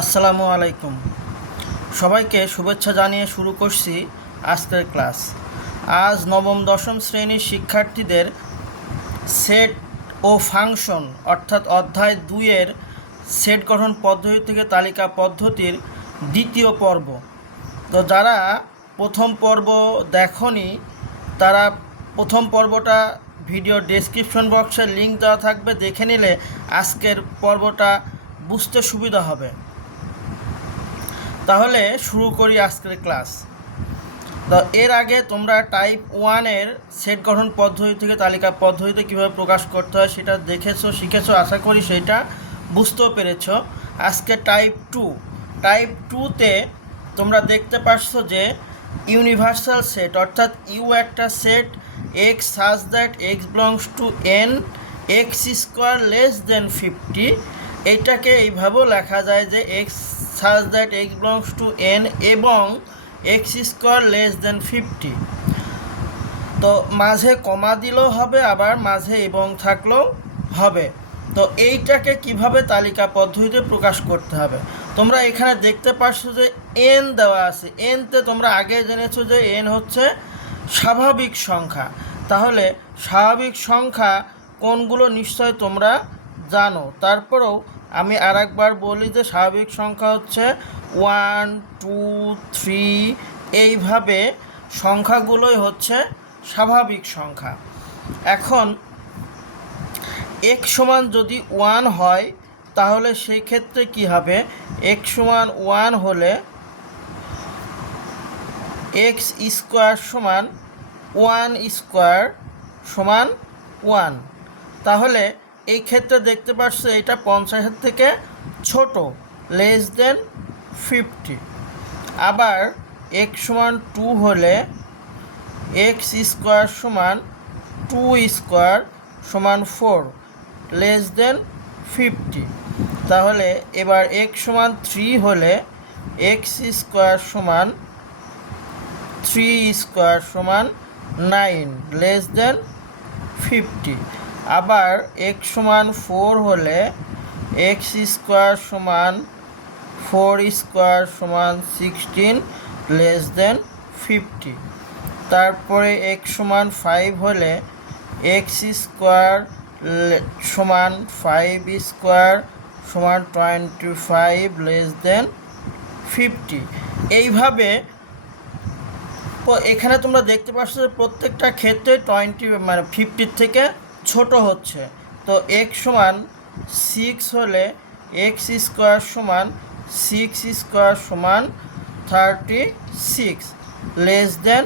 আসসালামু আলাইকুম। সবাইকে শুভেচ্ছা জানিয়ে শুরু করছি আজকের ক্লাস। আজ নবম দশম শ্রেণীর শিক্ষার্থীদের সেট ও ফাংশন অর্থাৎ অধ্যায় 2-এর সেট গঠন পদ্ধতি থেকে তালিকা পদ্ধতির দ্বিতীয় পর্ব। তো যারা প্রথম পর্ব দেখনি তারা প্রথম পর্বটা ভিডিও ডেসক্রিপশন বক্সে লিঙ্ক দেওয়া থাকবে, দেখে নিলে আজকের পর্বটা বুঝতে সুবিধা হবে। তাহলে শুরু করি আজকের ক্লাস। তো এর আগে তোমরা টাইপ 1-এর সেট গঠন পদ্ধতি থেকে তালিকা পদ্ধতিতে কীভাবে প্রকাশ করতে হয় সেটা দেখেছো, শিখেছো, আশা করি সেটা বুঝতেও পেরেছো। আজকে টাইপ 2তে তোমরা দেখতে পাচ্ছ যে ইউনিভার্সাল সেট অর্থাৎ ইউ একটা set x such that x belongs to N x square less than 50। এইটাকে এইভাবেও লেখা যায় যে x such that x belongs to N এবং এক্স স্কোয়ার লেস দেন 50। তো মাঝে কমা দিলেও হবে, আবার মাঝে এবং থাকলেও হবে। তো এইটাকে কিভাবে তালিকা পদ্ধতিতে প্রকাশ করতে হবে তোমরা এখানে দেখতে পাচ্ছ যে এন দেওয়া আছে। এনতে তোমরা আগে জেনেছো যে এন হচ্ছে স্বাভাবিক সংখ্যা। তাহলে স্বাভাবিক সংখ্যা কোনগুলো নিশ্চয় তোমরা জানো, তারপরেও আমি আরেকবার বলি যে স্বাভাবিক সংখ্যা হচ্ছে 1, 2, 3, এইভাবে সংখ্যাগুলোই হচ্ছে স্বাভাবিক সংখ্যা। এখন x সমান যদি 1 হয় তাহলে সেই ক্ষেত্রে কি হবে, x সমান 1 হলে x স্কোয়ার সমান 1 স্কোয়ার সমান 1। তাহলে এই ক্ষেত্রে দেখতে পাচ্ছ এটা 50-এর থেকে ছোট, লেস দেন 50। আবার x সমান 2 হলে x স্কোয়ার সমান 2 স্কোয়ার সমান 4, লেস দেন 50। তাহলে এবার x সমান 3 হলে x স্কোয়ার সমান 3 স্কোয়ার সমান 9, লেস দেন 50। আবার x সমান 4 হলে x স্কোয়ার সমান 4 স্কোয়ার সমান 16, লেস দেন 50। তারপরে x সমান 5 হলে x স্কোয়ার সমান 5 স্কোয়ার সমান 25, লেস দেন 50। এইভাবে এখানে তোমরা দেখতে পাচ্ছ যে প্রত্যেকটা ক্ষেত্রে 50 থেকে ছোট হচ্ছে। তো x সমান 6 হলে x স্কোয়ার সমান 6 স্কোয়ার সমান 36, লেস দেন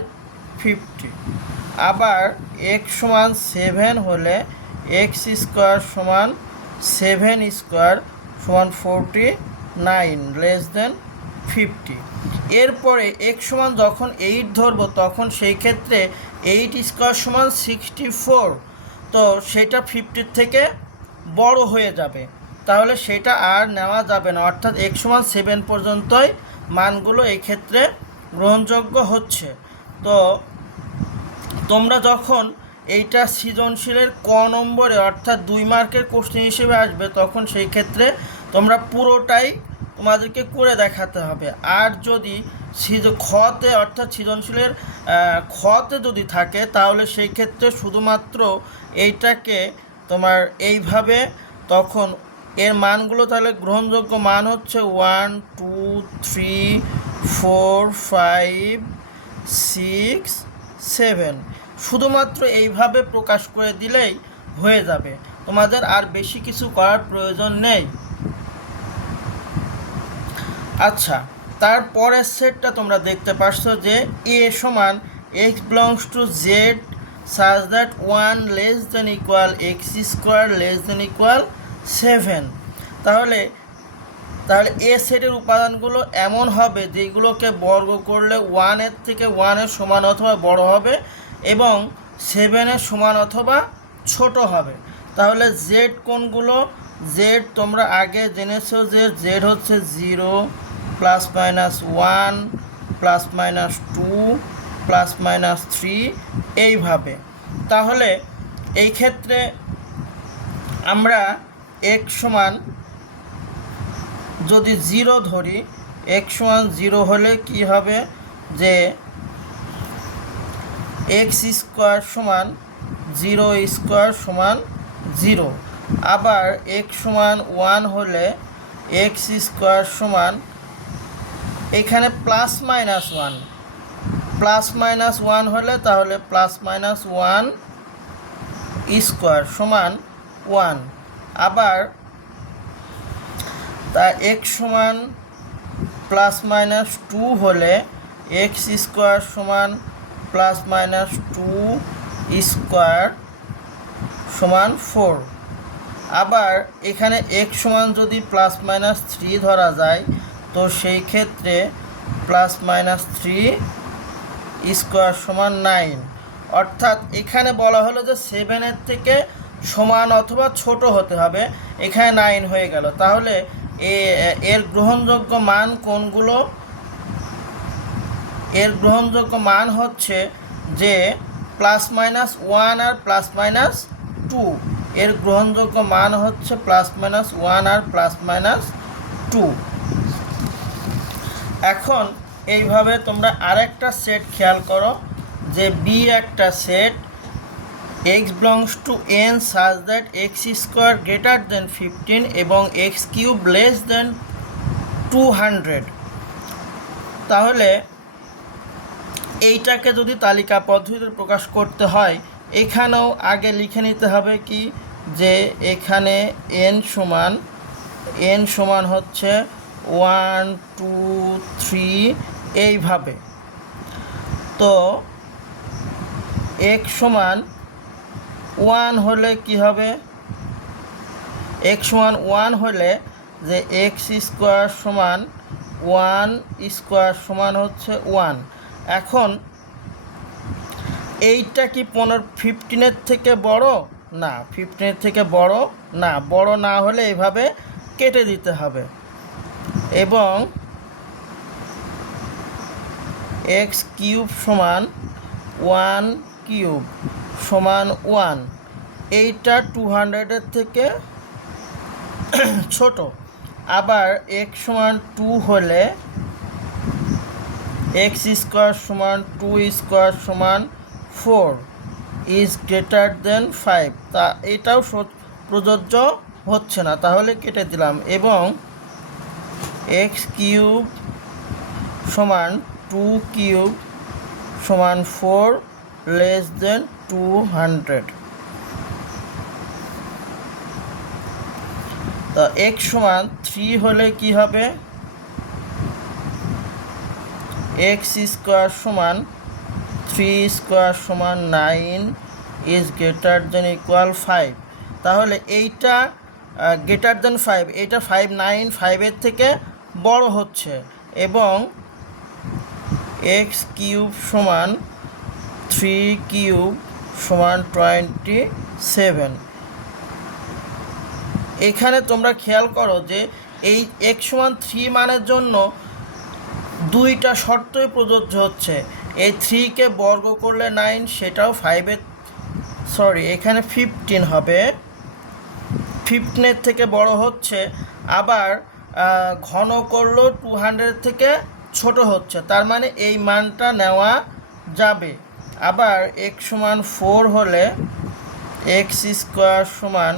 50। আবার x সমান 7 হলে x স্কোয়ার সমান 7 স্কোয়ার সমান 49, লেস দেন 50। এরপরে x সমান যখন 8 ধরবো তখন সেই ক্ষেত্রে 8 স্কোয়ার সমান 64। তো সেটা 50 থেকে বড় হয়ে যাবে, তাহলে সেটা আর নেওয়া যাবে না, অর্থাৎ x সমান 7 পর্যন্তই মানগুলো এই ক্ষেত্রে গ্রহণযোগ্য হচ্ছে। তো তোমরা যখন এইটা সৃজনশীলের ক নম্বরে অর্থাৎ 2 মার্কের কোশ্চেন হিসেবে আসবে তখন সেই ক্ষেত্রে তোমরা পুরোটাই তোমাদেরকে করে দেখাতে হবে। আর যদি খতে অর্থাৎ সৃজনশীলের খতে যদি থাকে তাহলে সেই ক্ষেত্রে শুধুমাত্র এইটাকে তোমার এইভাবে, তখন এর মানগুলো তাহলে গ্রহণযোগ্য মান হচ্ছে 1, 2, 3, 4, 5, 6, 7। শুধুমাত্র এইভাবে প্রকাশ করে দিলেই হয়ে যাবে, তোমাদের আর বেশি কিছু করার প্রয়োজন নেই। আচ্ছা, তারপরের সেটটা তোমরা দেখতে পাচ্ছ যে a সমান x belongs to z such that 1 less than equal x square less than equal 7। তাহলে এ সেটের উপাদানগুলো এমন হবে যেগুলোকে বর্গ করলে 1-এর থেকে 1-এর সমান অথবা বড় হবে এবং 7-এর সমান অথবা ছোট হবে। তাহলে জেড কোনগুলো, জেড তোমরা আগে জেনেছো যে জেড হচ্ছে 0, plus minus 1, plus minus 2, plus minus 3, এইভাবে। তাহলে এই ক্ষেত্রে আমরা x সমান যদি 0 ধরি, x সমান 0 হলে কি হবে যে x স্কোয়ার সমান 0 স্কোয়ার সমান 0। আবার x সমান 1 হলে x স্কোয়ার সমান, এখানে প্লাস মাইনাস 1 হলে তাহলে প্লাস মাইনাস 1 স্কোয়ার সমান 1। আবার তা x সমান প্লাস মাইনাস 2 হলে x স্কোয়ার সমান প্লাস মাইনাস 2 স্কোয়ার সমান 4। আবার এখানে x সমান যদি প্লাস মাইনাস 3 ধরা যায়, তো সেই ক্ষেত্রে প্লাস মাইনাস 3 স্কোয়ার সমান 9। অর্থাৎ এখানে বলা হলো যে 7-এর থেকে সমান অথবা ছোট হতে হবে, এখানে 9 হয়ে গেল। তাহলে এর গ্রহণযোগ্য মান কোনগুলো? এর গ্রহণযোগ্য মান হচ্ছে যে প্লাস মাইনাস 1 আর প্লাস মাইনাস 2। এর গ্রহণযোগ্য মান হচ্ছে প্লাস মাইনাস 1 আর প্লাস মাইনাস 2। এখন এইভাবে তোমরা আরেকটা সেট খেয়াল করো যে বি একটা set x belongs to n such that x square greater than 15 এবং x cube less than 200। তাহলে এইটাকে যদি তালিকা পদ্ধতিতে প্রকাশ করতে হয়, এখানেও আগে লিখে নিতে হবে কি যে এখানে n সমান হচ্ছে 1 2 3 এইভাবে। তো x সমান 1 হলে কি হবে? x সমান 1 হলে যে x স্কোয়ার সমান 1 স্কোয়ার সমান হচ্ছে 1। এখন এইটা কি 15-এর থেকে বড়? না, 15-এর থেকে বড় না। বড় না হলে এইভাবে কেটে দিতে হবে এবং x কিউব সমান 1 কিউব সমান 1, এইটা 200-এর থেকে ছোট। আবার x সমান 2 হলে x স্কোয়ার সমান 2 স্কোয়ার সমান 4 ইজ গ্রেটার দেন 5। তা এটাও প্রযোজ্য হচ্ছে না, তাহলে কেটে দিলাম। এবং x কিউব সমান 2 কিউব সমান 4 লেস দেন 200। তো x সমান 3 হলে কি হবে? x স্কোয়ার সমান 3 স্কোয়ার সমান 9 ইজ গ্রেটার দেন ইকুয়াল 5। তাহলে এইটা গ্রেটার দেন 5, এইটা 5-9-5-এর থেকে বড় হচ্ছে। এবং x কিউব সমান 3 কিউব সমান 27। এখানে তোমরা খেয়াল করো যে এই x সমান 3 মানের জন্য দুইটা শর্তই প্রযোজ্য হচ্ছে। এই 3-কে বর্গ করলে 9, সেটাও 5-এর এখানে 15 হবে, 15-এর থেকে বড় হচ্ছে। আবার ঘন করলো 200-এর থেকে ছোট হচ্ছে, তার মানে এই মানটা নেওয়া যাবে। আবার x সমান 4 হলে x স্কোয়ার সমান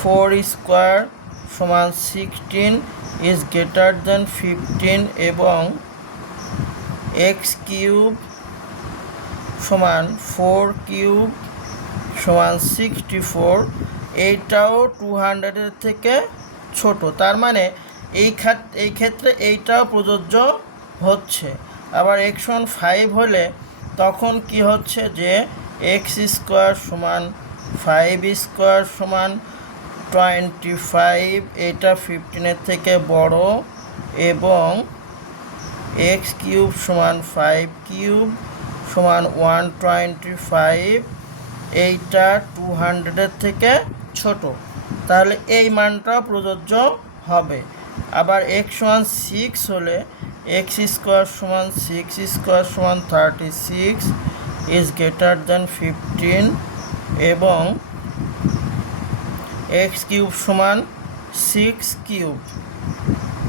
4 স্কোয়ার সমান 16 ইজ গ্রেটার দেন 15 এবং x কিউব সমান 4 কিউব সমান 64, এইটাও 200-এর থেকে ছোট। তার মানে এই ক্ষেত্রে এইটাও প্রযোজ্য হচ্ছে। আবার x সমান 5 হলে তখন কি হচ্ছে যে x স্কোয়ার সমান 5 স্কোয়ার সমান 25, এটা 15-এর থেকে বড়। এবং x কিউব সমান 5 কিউব সমান 125, এইটা 200-এর থেকে ছোট। তাহলে এই মানটাও প্রযোজ্য হবে। আবার x সমান 6 হলে x স্কোয়ার সমান 6 স্কোয়ার সমান 36 ইজ গ্রেটার দেন 15 এবং x কিউব সমান 6 কিউব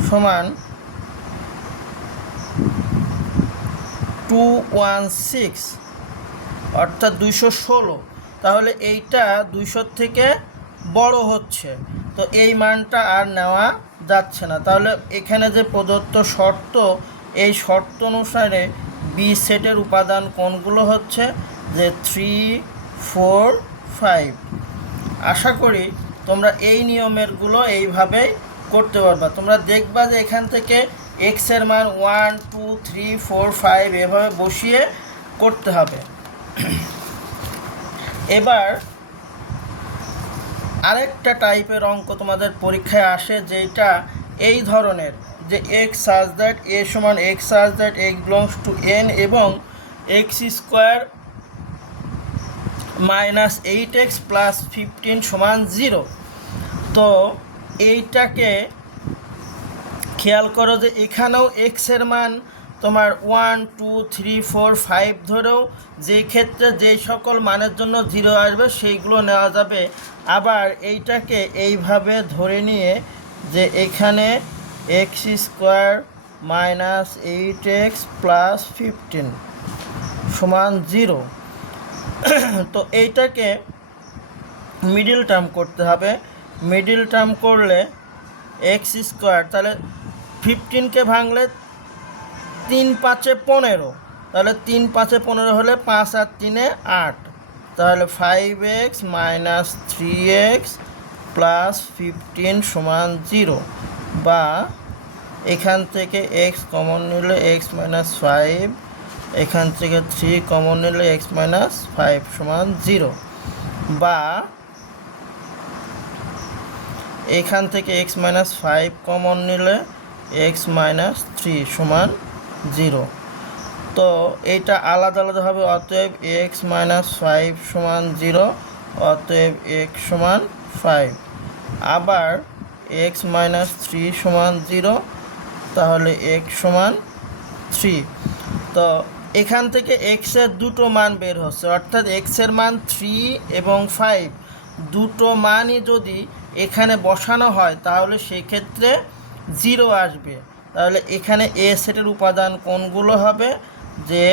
সমান 216 অর্থাৎ 216। তাহলে এইটা 200 থেকে বড় হচ্ছে, তো এই মানটা আর নেওয়া যাচ্ছে না। তাহলে এখানে যে প্রদত্ত শর্ত, এই শর্ত অনুসারে বি সেটের উপাদান কোনগুলো হচ্ছে যে 3, 4, 5। আশা করি তোমরা এই নিয়মেরগুলো এইভাবেই করতে পারবা। তোমরা দেখবা যে এখান থেকে এক্সের মান 1, 2, 3, 4, 5 এভাবে বসিয়ে করতে হবে। এবার আরেকটা টাইপের অঙ্ক তোমাদের পরীক্ষায় আসে, যেটা এই ধরনের, যে এক্স সাজ দ্যাট এ সমান x such that x belongs to N এবং x square minus 8x plus 15 সমান 0। তো এইটাকে খেয়াল করো যে এখানেও এক্সের মান তোমার 1, 2, 3, 4, 5 ধরেও যে ক্ষেত্রে যেই সকল মানের জন্য 0 আসবে সেইগুলো নেওয়া যাবে। আবার এইটাকে এইভাবে ধরে নিয়ে যে এখানে x square minus 8x plus 15 সমান 0। তো এইটাকে মিডিল টার্ম করতে হবে। মিডিল টার্ম করলে এক্স স্কোয়ার, তাহলে 15কে ভাঙলে 3 5 15, তাহলে 3 5 15 হলে 5 আর 3 8, তাহলে 5x মাইনাস 3x প্লাস 15 সমান 0। বা এখান থেকে x কমন নিলে x মাইনাস 5, এখান থেকে 3 কমন নিলে x মাইনাস 5 সমান 0। বা এখান থেকে x মাইনাস 5 কমন নিলে x মাইনাস 3 সমান 0। তো এইটা আলাদা আলাদা হবে, অতএব x মাইনাস 5 সমান 0, অতএব x সমান 5। আবার x মাইনাস 3 সমান 0, তাহলে x সমান 3। তো এখান থেকে x এর দুটো মান বের হচ্ছে, অর্থাৎ x এর মান 3 এবং 5 দুটো মানই যদি এখানে বসানো হয় তাহলে সেক্ষেত্রে 0 আসবে। তাহলে এখানে এ সেটের উপাদান কোনগুলো হবে, যে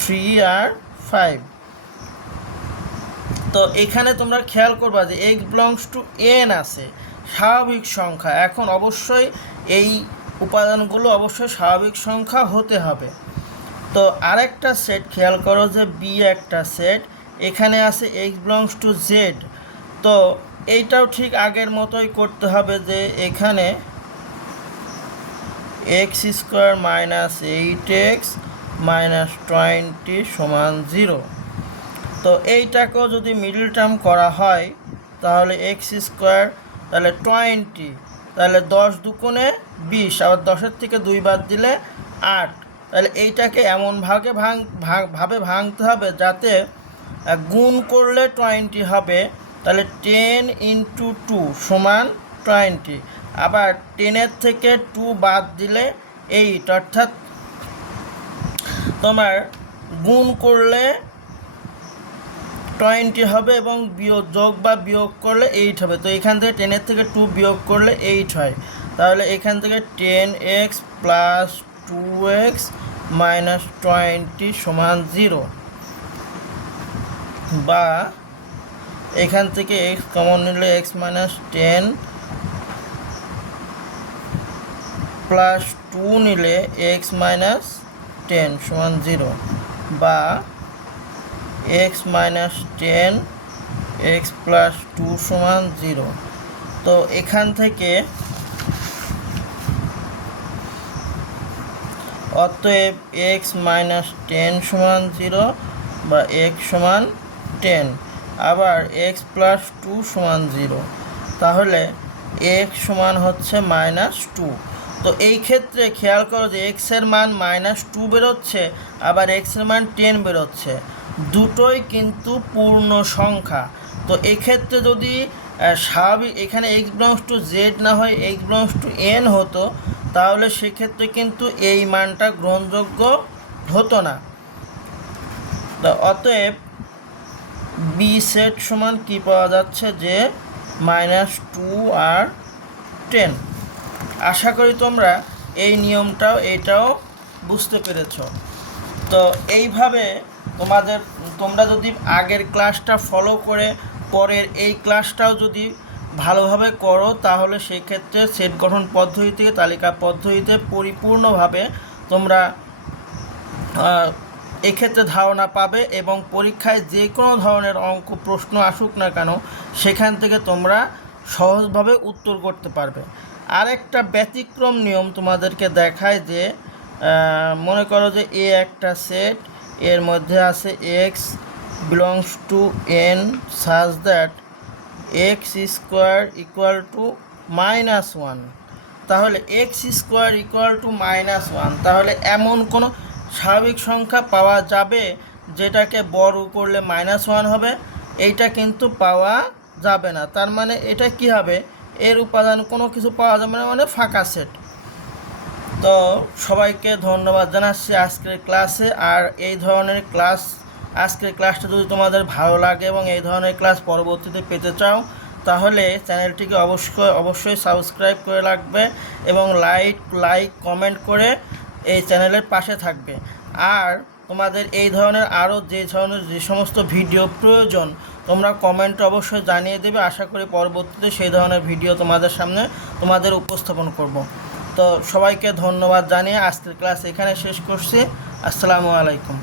3 আর 5। তো এখানে তোমরা খেয়াল করবা যে x বিলংস টু n আছে, স্বাভাবিক সংখ্যা। এখন অবশ্যই এই উপাদানগুলো অবশ্যই স্বাভাবিক সংখ্যা হতে হবে। তো আরেকটা সেট খেয়াল করো যে বি একটা সেট, এখানে আছে x বিলংস টু z। তো এইটাও ঠিক আগের মতোই করতে হবে, যে এখানে x square minus 8x minus 20 সমান 0। তো এইটাকেও যদি মিডল টার্ম করা হয় তাহলে এক্স স্কোয়ার, তাহলে 20, তাহলে 10 দুগুণে 20, আবার 10-এর থেকে 2 বাদ দিলে 8। তাহলে এইটাকে এমনভাবে ভাবে ভাঙতে হবে যাতে গুণ করলে 20 হবে, তাহলে 10 × 2 সমান 20, আবার 10-এর থেকে 2 বাদ দিলে 8, অর্থাৎ তোমার গুণ করলে 20 হবে এবং যোগ বা বিয়োগ করলে 8 হবে। তো এখান থেকে 10-এর থেকে 2 বিয়োগ করলে 8 হয়, তাহলে এখান থেকে 10x প্লাস 2x মাইনাস 20 সমান 0। বা এখান থেকে x কমন নিলে x মাইনাস 10 প্লাস 2 নিলে x মাইনাস 10 সমান 0। বা x মাইনাস 10 x প্লাস 2 সমান 0। তো এখান থেকে অতএব x মাইনাস 10 সমান 0 বা x সমান 10, আবার x প্লাস 2 সমান 0, তাহলে x সমান হচ্ছে মাইনাস 2। তো এই ক্ষেত্রে খেয়াল করো যে x এর মান -2 বেরোচ্ছে, আবার x এর মান 10 বেরোচ্ছে, দুটোই কিন্তু পূর্ণ সংখ্যা। তো এক্ষেত্রে যদি স্বাভাবিক এখানে x বিলংস টু z না হয় x বিলংস টু n হতো, তাহলে সেক্ষেত্রে কিন্তু এই মানটা গ্রহণযোগ্য হতো না। তো অতএব বি সেট সমান কি পাওয়া যাচ্ছে, যে -2 আর 10। আশা করি তোমরা এই নিয়মটাও এটাও বুঝতে পেরেছো। তো এইভাবে তোমরা যদি আগের ক্লাসটা ফলো করে পরের এই ক্লাসটাও যদি ভালোভাবে করো, তাহলে সেই ক্ষেত্রে সেট গঠন পদ্ধতি থেকে তালিকা পদ্ধতিতে পরিপূর্ণভাবে তোমরা এক্ষেত্রে ধারণা পাবে এবং পরীক্ষায় যে কোনো ধরনের অঙ্ক প্রশ্ন আসুক না কেন সেখান থেকে তোমরা সহজভাবে উত্তর করতে পারবে। আরেকটা ব্যতিক্রম নিয়ম তোমাদেরকে দেখায় যে মনে করো যে এ একটা সেট, এর মধ্যে আছে এক্স বিলংস টু এন সাজ that x square equal to -1, তাহলে এক্স স্কোয়ার ইকুয়াল টু -1, তাহলে এমন কোনো স্বাভাবিক সংখ্যা পাওয়া যাবে যেটাকে বর্গ করলে -1 হবে? এইটা কিন্তু পাওয়া যাবে না। তার মানে এটা কি হবে, এর উপাদান কোনো কিছু পাওয়া যাবে না, মানে ফাঁকা সেট। তো সবাইকে ধন্যবাদ জানাচ্ছি আজকের ক্লাসে। আর এই ধরনের ক্লাস, আজকের ক্লাসটা যদি তোমাদের ভালো লাগে এবং এই ধরনের ক্লাস পরবর্তীতে পেতে চাও, তাহলে চ্যানেলটিকে অবশ্যই সাবস্ক্রাইব করে রাখবে এবং লাইক কমেন্ট করে এই চ্যানেলের পাশে থাকবে। আর তোমাদের এই ধরনের আরও যে সমস্ত ভিডিও প্রয়োজন তোমরা কমেন্টে অবশ্যই জানিয়ে দেবে। আশা করি পরবর্তীতে সেই ধরনের ভিডিও তোমাদের উপস্থাপন করব। তো সবাইকে ধন্যবাদ জানিয়ে আজকের ক্লাস এখানে শেষ করছি। আসসালামু আলাইকুম।